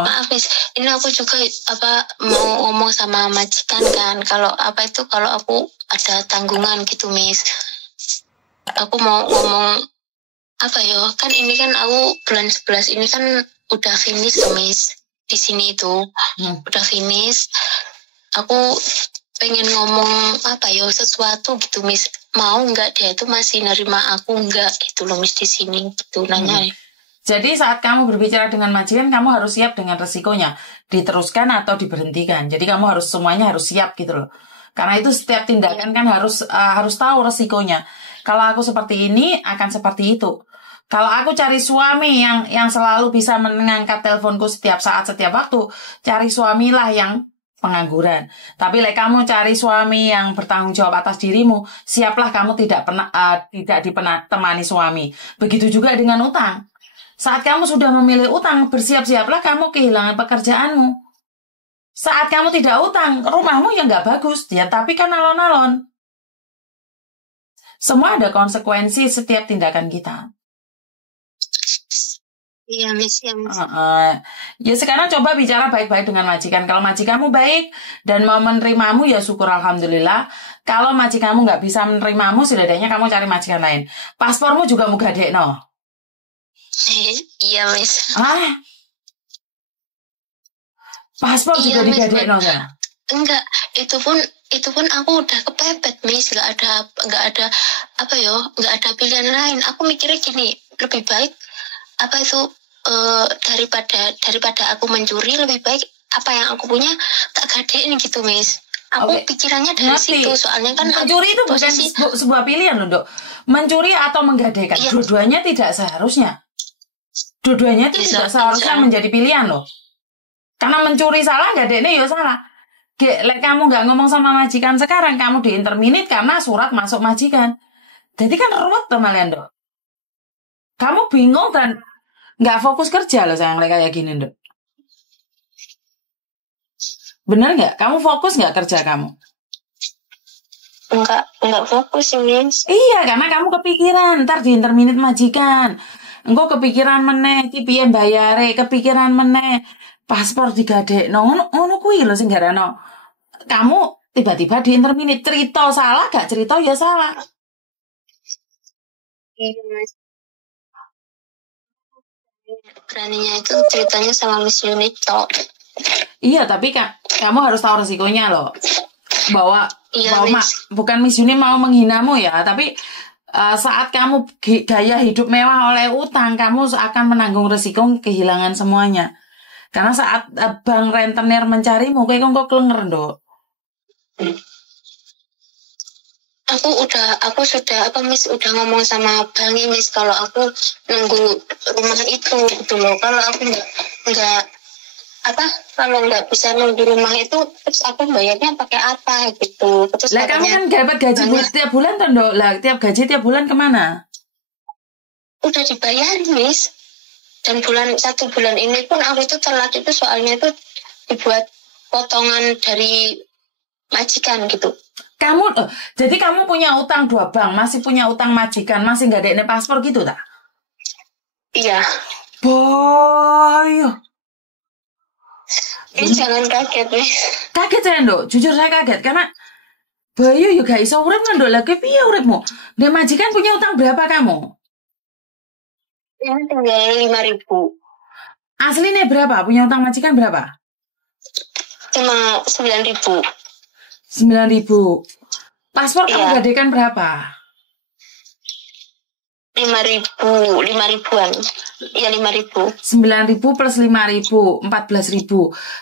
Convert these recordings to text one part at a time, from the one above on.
Maaf Miss, ini aku juga mau ngomong sama majikan kan, kalau aku ada tanggungan gitu Miss. Aku mau ngomong kan ini kan aku bulan 11 ini kan udah finish tuh Miss. Di sini itu udah finish. Aku pengen ngomong sesuatu gitu Miss. Mau nggak dia itu masih nerima aku nggak gitu loh Miss di sini gitu nanya. Jadi saat kamu berbicara dengan majikan, kamu harus siap dengan resikonya. Diteruskan atau diberhentikan. Jadi kamu semuanya harus siap gitu loh. Karena itu setiap tindakan kan harus tahu resikonya. Kalau aku seperti ini, akan seperti itu. Kalau aku cari suami yang selalu bisa mengangkat teleponku setiap saat, setiap waktu, cari suamilah yang pengangguran. Tapi kamu cari suami yang bertanggung jawab atas dirimu, siaplah kamu tidak temani suami. Begitu juga dengan utang. Saat kamu sudah memilih utang, bersiap-siaplah kamu kehilangan pekerjaanmu. Saat kamu tidak utang, rumahmu ya nggak bagus, ya tapi kan alon-alon. Semua ada konsekuensi setiap tindakan kita. Iya, Miss. Ya sekarang coba bicara baik-baik dengan majikan. Kalau majikanmu baik dan mau menerimamu, ya syukur alhamdulillah. Kalau majikanmu nggak bisa menerimamu, setidaknya kamu cari majikan lain. Paspormu juga mau gadekno. Iya, Miss. Paspor juga digadekno ya? Enggak, itu pun aku udah kepepet, Miss. Nggak ada pilihan lain. Aku mikirnya gini, lebih baik daripada aku mencuri, lebih baik apa yang aku punya tak gadein gitu, Miss. Aku pikirannya dari situ, soalnya kan mencuri itu bukan sebuah pilihan loh, Dok. Mencuri atau menggadaikan, dua-duanya tidak seharusnya. Dua-duanya itu tidak seharusnya menjadi pilihan loh. Karena mencuri salah, gadeknya ya salah. Kamu nggak ngomong sama majikan sekarang, kamu diinterminate karena surat masuk majikan. Jadi kan ruwet tuh kalian, Dok. Kamu bingung dan nggak fokus kerja loh sayang kayak gini, Dok. Bener nggak? Kamu fokus nggak kerja kamu? Enggak fokus, Miss. Iya, karena kamu kepikiran ntar diinterminate majikan. Engko kepikiran meneh iki piye bayare, kepikiran meneh paspor digadekno. Ngono kuwi lho sing garano. Kamu tiba-tiba diinterminate, cerita salah gak cerita ya salah. Iya, Mas. Beraninya itu ceritanya sama Miss Yunito. Iya, tapi kamu harus tahu resikonya loh. Bahwa bukan Miss Yuni mau menghinamu ya, tapi saat kamu gaya hidup mewah oleh utang, kamu akan menanggung resiko kehilangan semuanya. Karena saat bank rentenir mencarimu, kok kelenger, Dok. Aku sudah Miss udah ngomong sama Bang Miss kalau aku nunggu rumah itu gitu loh. Kalau aku kalau nggak bisa nunggu rumah itu, terus aku bayarnya pakai apa gitu. Terus lah kamu kan dapat gaji tiap bulan kan, Dok? Lah gaji tiap bulan kemana? Udah dibayar, Miss. Dan satu bulan ini pun aku itu telat itu soalnya itu dibuat potongan dari majikan gitu. Jadi kamu punya utang 2 bank, masih punya utang majikan, masih nggak ada paspor gitu tak? Iya. Boy. Jangan kaget, Miss. Kaget saya, Dok. Jujur saya kaget karena Bayu ya gak iso urip kan, Dok. Lagi piye uripmu? Dia majikan punya utang berapa kamu? Yang tinggal 5.000. Aslinya berapa? Punya utang majikan berapa? Cuma 9.000. 9.000. Paspor kamu gadekan berapa? 5.000-an. Iya 5.000. 9.000 plus 5.000, 14.000.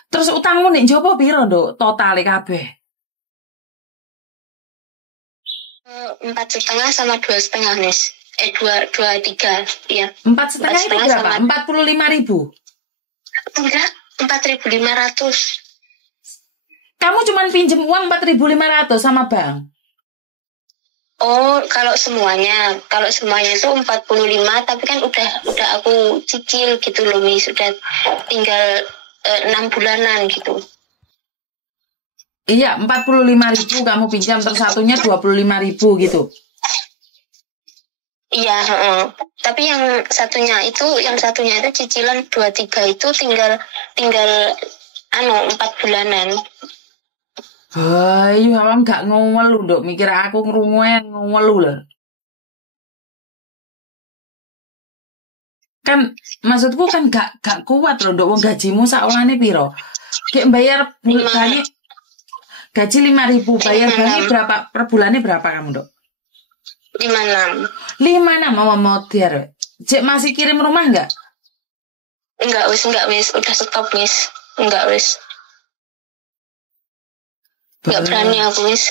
Terus utangmu nek jopo piro, Dok? Totale kabeh. 4,5 sama 2,5, Miss. 2,3, ya. 4,5 itu berapa? 45.000. Enggak, 4.500. Kamu cuma pinjem uang 4.500 sama bank? Oh, kalau semuanya itu 45, tapi kan udah aku cicil gitu loh, Miss. Sudah tinggal 6 bulanan gitu. Iya, 45.000 kamu pinjam, terus satunya 25.000 gitu. Iya, tapi yang satunya itu cicilan 23 itu tinggal 4 bulanan. Ayo, awam gak ngelu nduk, mikir aku ngrungokne ngelu lho. Kan maksudku kan gak kuat lho nduk, wong gajimu sakwulane piro? Kayak bayar bani gaji 5.000, bayar bani berapa per bulannya berapa kamu, Dok? 56. 56 mau modern. Cek masih kirim rumah enggak? Enggak wis, udah stop wis. Enggak wis. Enggak berani aku wis.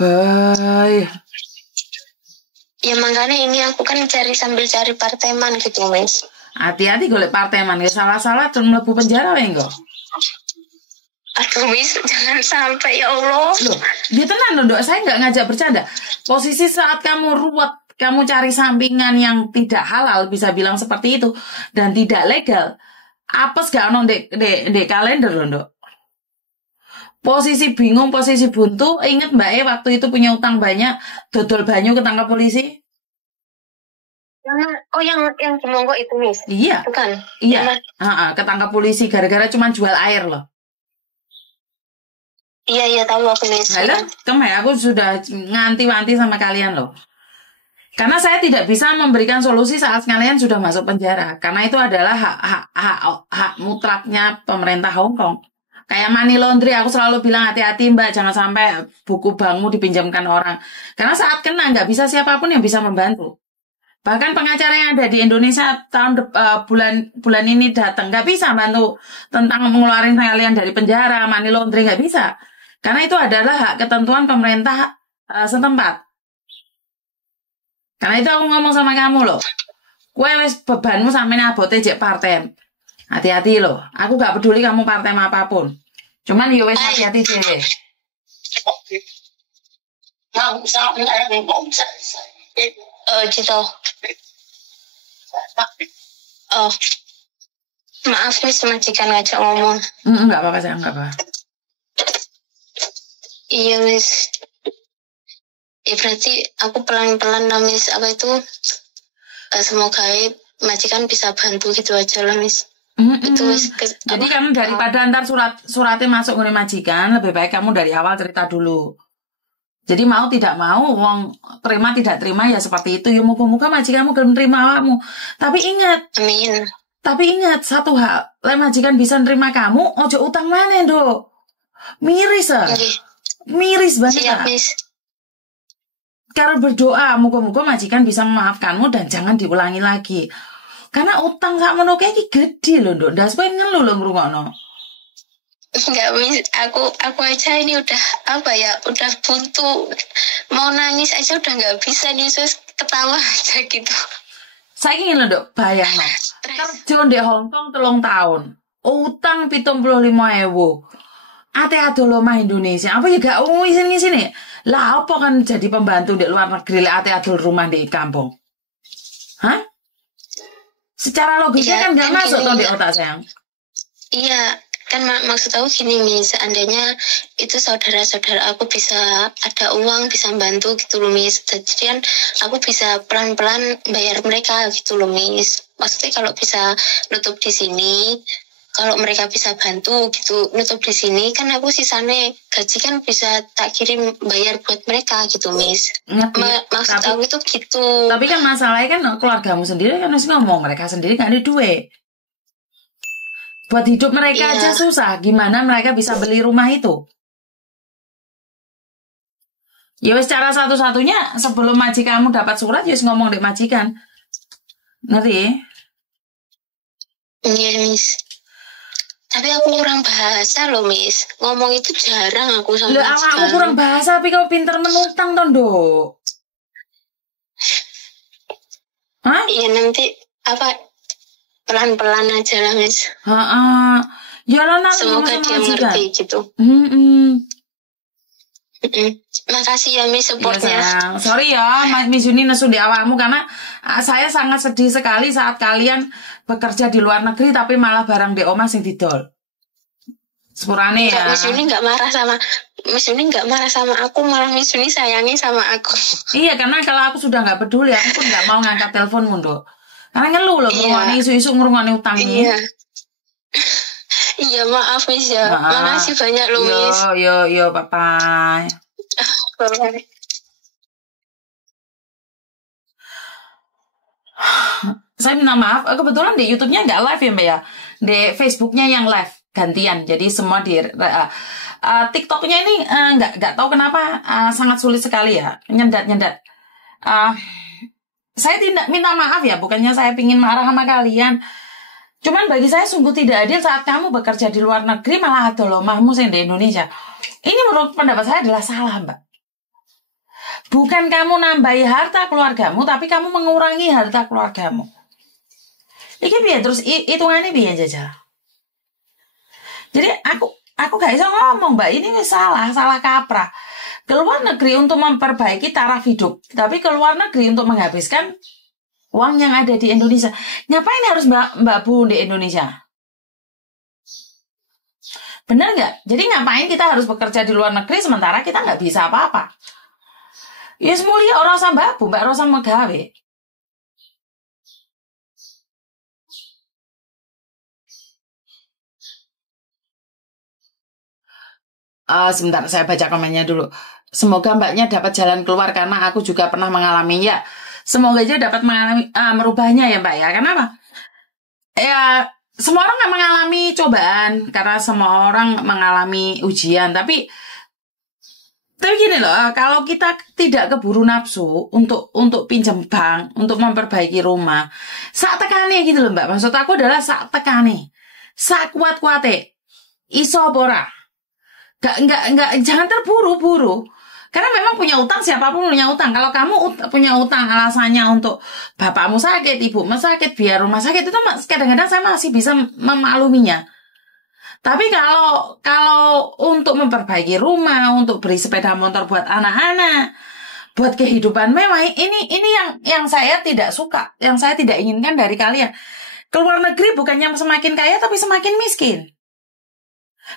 Bye. Ya makanya ini aku kan sambil cari parteman gitu, Mas. Hati-hati golek parteman, ya salah-salah terus mlebu penjara wae engko. Aduh, Miss, jangan sampai ya Allah. Loh, dia tenang Dok, saya nggak ngajak bercanda. Posisi saat kamu ruwet, kamu cari sampingan yang tidak halal, bisa bilang seperti itu, dan tidak legal. Apes gak ono dek kalender loh, Dok. Posisi bingung, posisi buntu, inget Mbak waktu itu punya utang banyak, dodol banyu ketangkap polisi. Yang di Monggok itu, Miss? Iya. Bukan? Iya, ketangkap polisi gara-gara cuma jual air loh. Iya, tahu aku, Miss. Halo, kemarin aku sudah nganti-wanti sama kalian loh. Karena saya tidak bisa memberikan solusi saat kalian sudah masuk penjara. Karena itu adalah hak mutlaknya pemerintah Hong Kong. Kayak money laundry, aku selalu bilang hati-hati Mbak, jangan sampai buku bankmu dipinjamkan orang. Karena saat kena nggak bisa siapapun yang bisa membantu. Bahkan pengacara yang ada di Indonesia bulan ini datang nggak bisa bantu tentang mengeluarkan kalian dari penjara, money laundry nggak bisa. Karena itu adalah hak ketentuan pemerintah setempat. Karena itu aku ngomong sama kamu loh. Kue wis bebanmu sampe abote jek partem. Hati-hati loh. Aku gak peduli kamu partem apapun. Cuman yo wis hati-hati dhewe. Gitu. Maaf Miss, majikan ngajak ngomong. Enggak apa-apa sayang, enggak apa. Iya Miss. Ya berarti aku pelan-pelan lah Miss. Apa itu? Semoga majikan bisa bantu gitu aja lah Miss. Itu Miss. Jadi kamu daripada ntar suratnya masuk ke majikan, lebih baik kamu dari awal cerita dulu. Jadi mau tidak mau, uang terima tidak terima ya seperti itu. Ya muka-muka majikanmu belum terima kamu. Tapi ingat. Amin. Tapi ingat satu hal, majikan bisa nerima kamu, ojo utang mana Dok. Miris Miris banget. Siap, Miss. Kalau berdoa, moga-moga majikan bisa memaafkanmu dan jangan diulangi lagi. Karena utang sakmono iki gede lho, Nduk. Ndas kowe ngelu lho ngrungokno. Enggak, Miss. Aku aja ini udah udah buntu. Mau nangis aja udah nggak bisa nih, terus ketawa aja gitu. Saiki ngene lho, Nduk, bayangno. Kerja ndek Hong Kong 3 tahun. Utang 75.000. Ate adol omah Indonesia, apa ya gak sini. Lah apa kan jadi pembantu di luar negeri ate adol rumah di kampung? Hah? Secara logika kan gak masuk tuh di otak sayang. Iya, kan maksud aku gini Miss, seandainya itu saudara-saudara aku bisa ada uang, bisa bantu gitu loh Miss. Jadi kan aku bisa pelan-pelan bayar mereka gitu loh Miss. Maksudnya kalau bisa nutup di sini, kalau mereka bisa bantu gitu nutup di sini, kan aku sisanya gaji kan bisa tak kirim bayar buat mereka gitu Miss. Maksud aku itu gitu. Tapi kan masalahnya kan keluargamu sendiri kan harus ngomong, mereka sendiri gak ada duit. Buat hidup mereka aja susah, gimana mereka bisa beli rumah itu? Ya wis cara satu-satunya sebelum majikanmu dapat surat ya ngomong dek majikan. Ngerti? Iya Miss. Tapi aku kurang bahasa loh Miss. Ngomong itu jarang aku sama majikan. Lah aku kurang bahasa tapi kau pinter menutang toh Nduk. Hah? Iya nanti pelan-pelan aja lah Miss. Ya lah nak. Semoga dia ngerti gitu. Makasih ya Miss supportnya. Ya, sorry ya Miss Yuni nesu di awakmu karena saya sangat sedih sekali saat kalian bekerja di luar negeri tapi malah barang di omah sing didol. Sepurane ya. Miss Yuni nggak marah sama aku, malah Miss Yuni sayangi sama aku. Iya, karena kalau aku sudah nggak peduli, aku pun nggak mau ngangkat telepon Dok. Karena ngeluh loh, ngerungokne isu-isu ngerungokne utang nih. Iya. Iya, maaf Miss ya. Makasih banyak loh Miss. Yo, Papa. Bye. Saya minta maaf, kebetulan di YouTube-nya nggak live ya Mbak ya. Di Facebook-nya yang live, gantian. Jadi semua di TikTok-nya ini nggak tahu kenapa sangat sulit sekali ya, nyendat. Saya tidak minta maaf ya, bukannya saya pingin marah sama kalian. Cuman bagi saya sungguh tidak adil saat kamu bekerja di luar negeri malah ada lomahmu di Indonesia. Ini menurut pendapat saya adalah salah Mbak. Bukan kamu nambahi harta keluargamu, tapi kamu mengurangi harta keluargamu. Iki biar terus hitungannya biar jajal. Jadi aku gak bisa ngomong Mbak, ini salah kaprah. Keluar negeri untuk memperbaiki taraf hidup, tapi keluar negeri untuk menghabiskan uang yang ada di Indonesia. Ngapain harus Mbak Bu di Indonesia? Benar nggak? Jadi ngapain kita harus bekerja di luar negeri sementara kita nggak bisa apa-apa? Ya semulia orang sama Mbak Rosa megawe. Sebentar, saya baca komennya dulu. Semoga Mbaknya dapat jalan keluar karena aku juga pernah mengalami ya. Semoga aja dapat mengalami merubahnya ya Mbak ya. Kenapa? Ya semua orang nggak mengalami cobaan karena semua orang mengalami ujian. Tapi gini loh, kalau kita tidak keburu nafsu untuk pinjam bank, untuk memperbaiki rumah, saat tekane gitu loh Mbak. Maksud aku adalah saat tekane, saat kuat-kuate, iso pora. Enggak, jangan terburu-buru. Karena memang punya utang, siapapun punya utang. Kalau kamu punya utang alasannya untuk bapakmu sakit, ibumu sakit, biar rumah sakit, itu kadang-kadang saya masih bisa memakluminya. Tapi kalau untuk memperbaiki rumah, untuk beri sepeda motor buat anak-anak, buat kehidupan mewah, ini yang saya tidak suka, yang saya tidak inginkan dari kalian. Keluar negeri bukannya semakin kaya, tapi semakin miskin.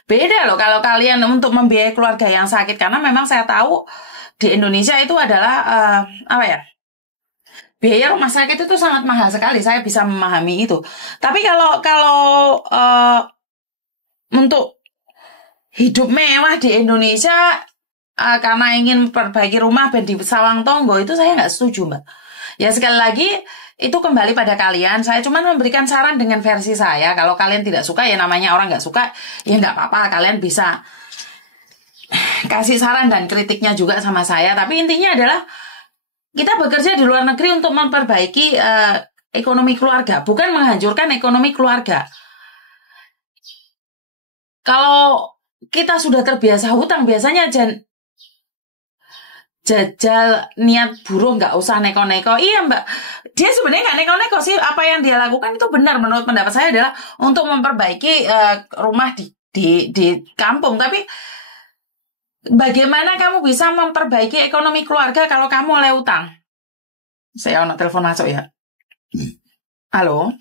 Beda loh kalau kalian untuk membiayai keluarga yang sakit, karena memang saya tahu di Indonesia itu adalah biaya rumah sakit itu sangat mahal sekali. Saya bisa memahami itu. Tapi kalau untuk hidup mewah di Indonesia karena ingin memperbaiki rumah dan di sawang tonggo, itu saya nggak setuju Mbak. Ya sekali lagi itu kembali pada kalian. Saya cuma memberikan saran dengan versi saya. Kalau kalian tidak suka, ya namanya orang nggak suka, ya nggak apa-apa. Kalian bisa kasih saran dan kritiknya juga sama saya. Tapi intinya adalah kita bekerja di luar negeri untuk memperbaiki ekonomi keluarga, bukan menghancurkan ekonomi keluarga. Kalau kita sudah terbiasa hutang, biasanya jajal niat buruk, nggak usah neko-neko. Iya Mbak, dia sebenarnya nggak neko-neko sih. Apa yang dia lakukan itu benar menurut pendapat saya adalah untuk memperbaiki rumah di kampung. Tapi bagaimana kamu bisa memperbaiki ekonomi keluarga kalau kamu oleh utang? Saya mau telepon masuk ya. Halo.